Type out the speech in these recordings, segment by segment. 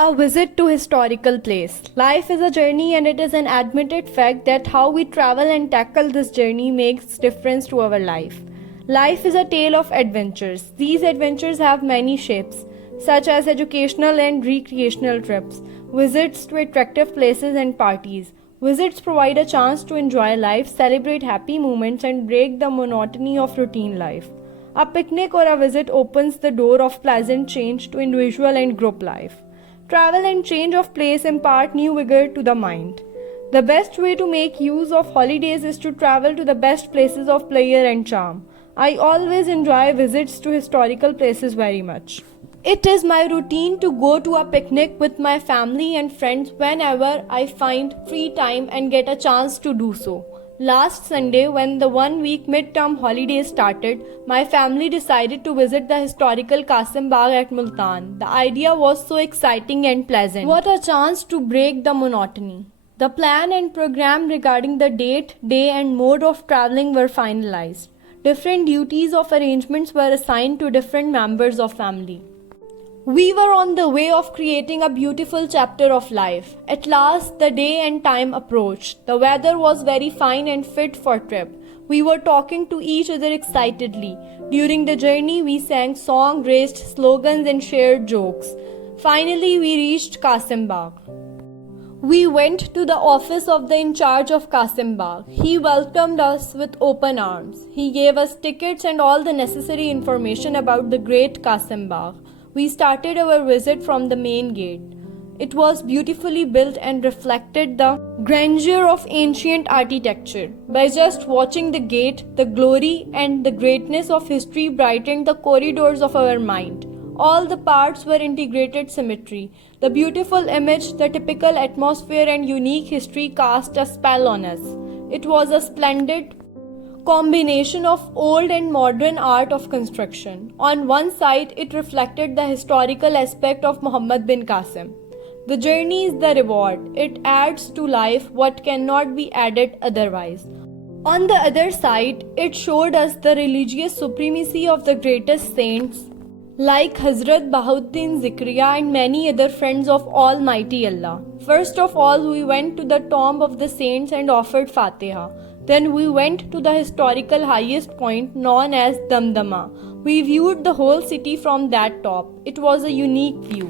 A visit to historical place. Life is a journey and it is an admitted fact that how we travel and tackle this journey makes difference to our life. Life is a tale of adventures. These adventures have many shapes, such as educational and recreational trips, visits to attractive places and parties. Visits provide a chance to enjoy life, celebrate happy moments and break the monotony of routine life. A picnic or a visit opens the door of pleasant change to individual and group life. Travel and change of place impart new vigor to the mind. The best way to make use of holidays is to travel to the best places of pleasure and charm. I always enjoy visits to historical places very much. It is my routine to go to a picnic with my family and friends whenever I find free time and get a chance to do so. Last Sunday, when the 1 week midterm holidays started, my family decided to visit the historical Qasim Bagh at Multan. The idea was so exciting and pleasant. What a chance to break the monotony. The plan and program regarding the date, day and mode of traveling were finalized. Different duties of arrangements were assigned to different members of family. We were on the way of creating a beautiful chapter of life. At last, the day and time approached. The weather was very fine and fit for trip. We were talking to each other excitedly. During the journey, we sang songs, raised slogans and shared jokes. Finally, we reached Qasim Bagh. We went to the office of the in charge of Qasim Bagh. He welcomed us with open arms. He gave us tickets and all the necessary information about the great Qasim Bagh. We started our visit from the main gate. It was beautifully built and reflected the grandeur of ancient architecture. By just watching the gate, the glory and the greatness of history brightened the corridors of our mind. All the parts were integrated symmetry. The beautiful image, the typical atmosphere and unique history cast a spell on us. It was a splendid combination of old and modern art of construction. On one side, it reflected the historical aspect of Muhammad bin Qasim. The journey is the reward. It adds to life what cannot be added otherwise. On the other side, it showed us the religious supremacy of the greatest saints like Hazrat Bahauddin Zikriya and many other friends of Almighty Allah. First of all, we went to the tomb of the saints and offered Fatiha. Then we went to the historical highest point known as Damdama. We viewed the whole city from that top. It was a unique view.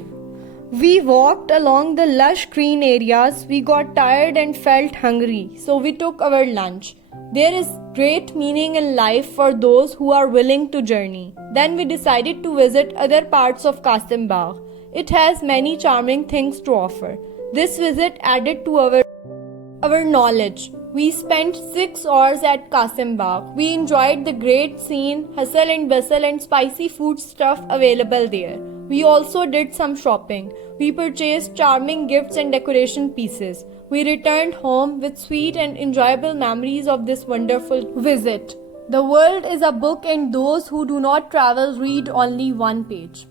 We walked along the lush green areas. We got tired and felt hungry, so we took our lunch. There is great meaning in life for those who are willing to journey. Then we decided to visit other parts of Qasim Bagh. It has many charming things to offer. This visit added to our knowledge. We spent 6 hours at Qasim Bagh. We enjoyed the great scene, hustle and bustle and spicy food stuff available there. We also did some shopping. We purchased charming gifts and decoration pieces. We returned home with sweet and enjoyable memories of this wonderful visit. The world is a book and those who do not travel read only one page.